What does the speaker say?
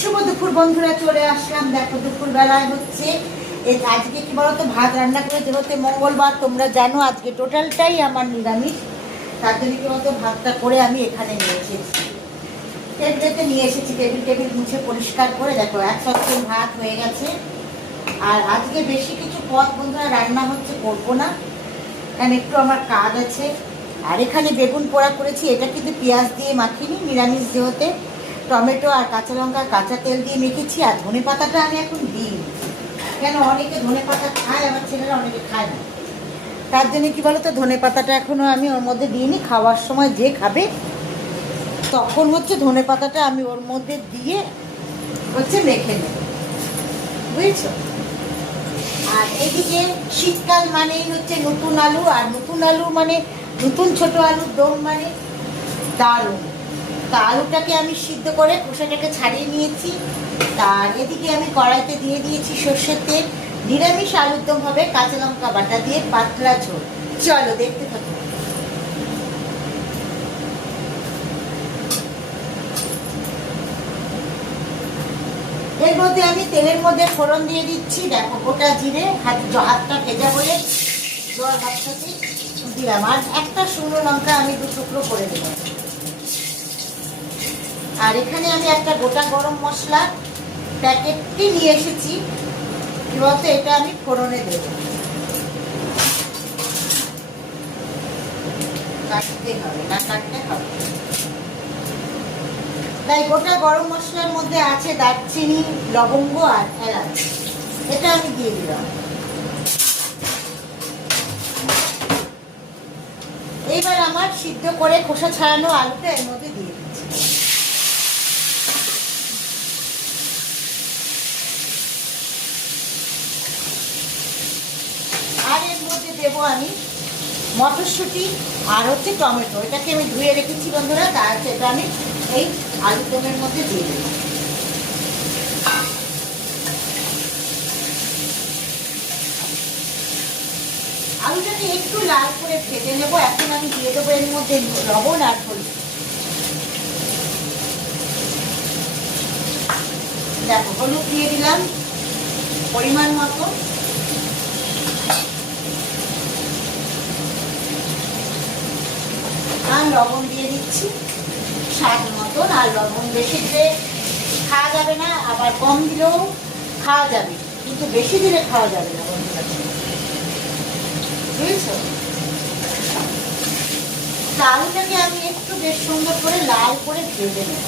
শুভ দুপুর বন্ধুরা, চলে আসলাম। দেখো দুপুর বেলায় হচ্ছে আজকে কি বলতো, ভাত রান্না করে যেহেতু মঙ্গলবার তোমরা জানো আজকে টোটালটাই আমার নিরামিষ। তার জন্য কি বলতো, ভাতটা করে আমি এখানে নিয়ে এসেছি, টেবিলেতে নিয়ে এসেছি। টেবিল মুছে পরিষ্কার করে দেখো এক সপ্তাহ ভাত হয়ে গেছে। আর আজকে বেশি কিছু পদ বন্ধুরা রান্না হচ্ছে, করবো না, কারণ একটু আমার কাজ আছে। আর এখানে বেগুন পোড়া করেছি, এটা কিন্তু পেঁয়াজ দিয়ে মাখিনি, নিরামিষ যেহেতু টমেটো আর কাঁচা লঙ্কা কাঁচা তেল দিয়ে মেখেছি। আর ধনে পাতাটা আমি এখন দিই, কেন অনেকে ধনে পাতা খায়, আমার ছেলেরা অনেকে খায় না। তার জন্য কি বলতো, ধনে পাতাটা এখনও আমি ওর মধ্যে দিইনি। খাওয়ার সময় যে খাবে তখন হচ্ছে ধনে পাতাটা আমি ওর মধ্যে দিয়ে হচ্ছে মেখে নেব, বুঝছো। আর এদিকে শীতকাল মানেই হচ্ছে নতুন আলু, আর নতুন আলু মানে নতুন ছোট আলুর দম মানে দারুণ। তা আলুটাকে আমি সিদ্ধ করে খোসাটাকে ছাড়িয়ে নিয়েছি। তার এদিকে আমি কড়াইতে দিয়ে দিয়েছি সর্ষের তেল। নিরামিষ আলুর দম হবে কাঁচা লঙ্কা বাটা দিয়ে, পাতলা ঝোল। চলো দেখতে থাকো। এর মধ্যে আমি তেলের মধ্যে ফোড়ন দিয়ে দিচ্ছি। দেখো গোটা জিরে, হাতটা ভেজা হয়ে জল হাতটাতে দিলাম। আর একটা শুকনো লঙ্কা আমি 2 টুকরো করে দিলাম। আর এখানে আমি একটা গোটা গরম মশলা প্যাকেটটি নিয়ে এসেছি, কি বলতো, এটা আমি ফোড়নে দেব। কাটতে হবে না, কাটতে হবে। তাই গোটা গরম মশলার মধ্যে আছে দারচিনি, লবঙ্গ আর এলাচ, এটা আমি দিয়ে দিলাম। এইবার আমার সিদ্ধ করে খোসা ছাড়ানো আলুটা এর মধ্যে দিয়ে দিচ্ছি। আর এর মধ্যে দেবো আমি মটরশুঁটি আর হচ্ছে টমেটো, এটাকে আমি ধুয়ে রেখেছি বন্ধুরা। তার সেটা আমি এই আলু দমের মধ্যে দিয়ে দেব। আলুটাকে একটু লাল করে ভেজে নেবো। এখন আমি দিয়ে দেবো এর মধ্যে লবণ আর হলুদ। দেখো হলুদ দিয়ে দিলাম পরিমাণ মতো। আর লবণ দিয়ে দিচ্ছি স্বাদ মতন। আর লবণ বেশি দিলে খাওয়া যাবে না, আবার কম দিলেও খাওয়া যাবে, কিন্তু বেশি দিলে খাওয়া যাবে না বন্ধুরা, বুঝেছো। আলুটাকে আমি একটু বেশ সুন্দর করে লাল করে ভেজে নেব।